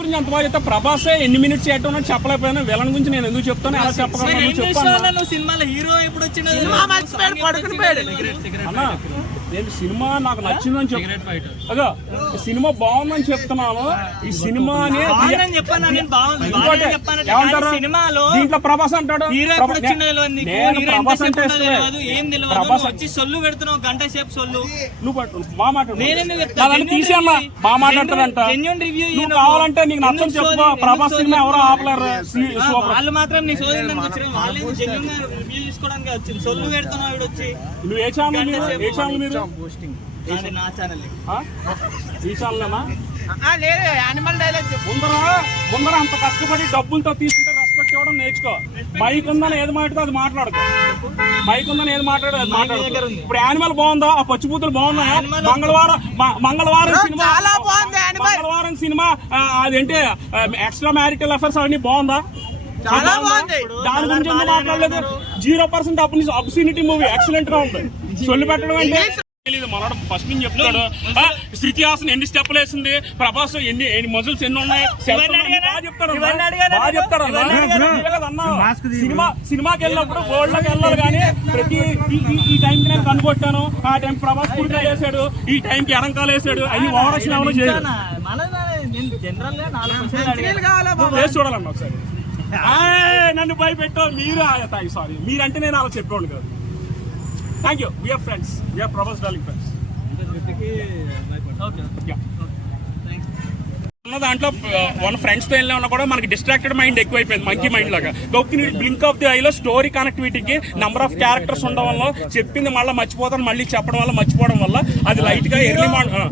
గురించి ఎంత బాగా చెప్తా. ప్రభాసే ఎన్ని మినిట్స్ చేయటం చెప్పలేకపోయినా విలన్ గురించి నేను ఎందుకు చెప్తాను, ఎలా చెప్పగలను. సినిమాలో హీరో ఎప్పుడు వచ్చిన అన్నా నేను సినిమా నాకు నచ్చిందని అదో సినిమా బాగుందని చెప్తున్నాను. ఈ సినిమా దీంట్లో ప్రభాస్ అంటాడు, ప్రభాస్ అంటే సొల్లు పెడుతున్నావు గంట సేపు సొల్లు. నువ్వు బాగా మాట్లాడు తీసేమ్మా, బాగా మాట్లాడతాడంట. నువ్వు కావాలంటే నీకు నచ్చని చెప్పు. ప్రభాస్ సినిమా ఎవరో ఆపలేరు. వాళ్ళు మాత్రం నీ సోదరులకు వచ్చిన వాళ్ళు జెన్యూన్ గా రివ్యూ తీసుకోవడానికి వచ్చింది. సొల్లు పెడుతున్నావు వచ్చి. నువ్వు ఏ ఛానల్ మీరు? నా ఛానల్ ఈ ఛానల్నా? ముందర అంత కష్టపడి డబ్బులతో తీసుకుంటే రెస్పెక్ట్ ఇవ్వడం నేర్చుకో. మైక్ ఉందని ఏది మాట్లాడుతూ అది మాట్లాడుకో. మైక్ ఉందని ఏది మాట్లాడదు అది మాట్లాడుకో. ఇప్పుడు యానిమల్ బాగుందా? ఆ పచ్చిపూతులు బాగున్నాయా? మంగళవారం సినిమా అదేంటి ఎక్స్ట్రా మ్యారిటల్ అఫైర్స్ అవన్నీ బాగుందా? దాని గురించి ఎందుకు మాట్లాడలేదు? 0% అబ్సినిటీ మూవీ ఎక్సలెంట్ గా ఉంది. సొల్లు పెట్టడం అంటే మనోడు ఫస్ట్ నుంచి చెప్తాడు. శృతి హాసన్ ఎన్ని స్టెప్లు వేసింది, ప్రభాస్ ఎన్ని మజిల్స్ ఎన్ని ఉన్నాయి బాగా చెప్తాడు. సినిమాకి వెళ్ళినప్పుడు వరల్డ్ లోకి వెళ్ళాలి కానీ ప్రతి ఈ టైంకి నేను కనుగొట్టాను, ఆ టైం ప్రభాస్ పూర్తిగా వేసాడు, ఈ టైంకి ఎరంకాలు వేసాడు, అన్ని ఓవరాక్షన్ ఎవరో చేయడు. చూడాలన్నా ఒకసారి. నన్ను భయపెట్టావు మీరు. సారీ మీరంటే నేను అలా చెప్పేవాడు కాదు. Thank you. We are friends, we are Prabhas darling friends. దాంట్లో మన ఫ్రెండ్స్ తో వెళ్ళినా కూడా మనకి డిస్ట్రాక్టెడ్ మైండ్ ఎక్కువైపోయింది, మంకీ మైండ్ లాగా. బ్లింక్ ఆఫ్ ది ఐలో స్టోరీ కనెక్టివిటీకి నంబర్ ఆఫ్ క్యారెక్టర్స్ ఉండడం వల్ల చెప్పింది మళ్ళీ మర్చిపోతాను, మళ్ళీ చెప్పడం వల్ల మర్చిపోవడం వల్ల అది లైట్ గా ఎర్లీ మార్నింగ్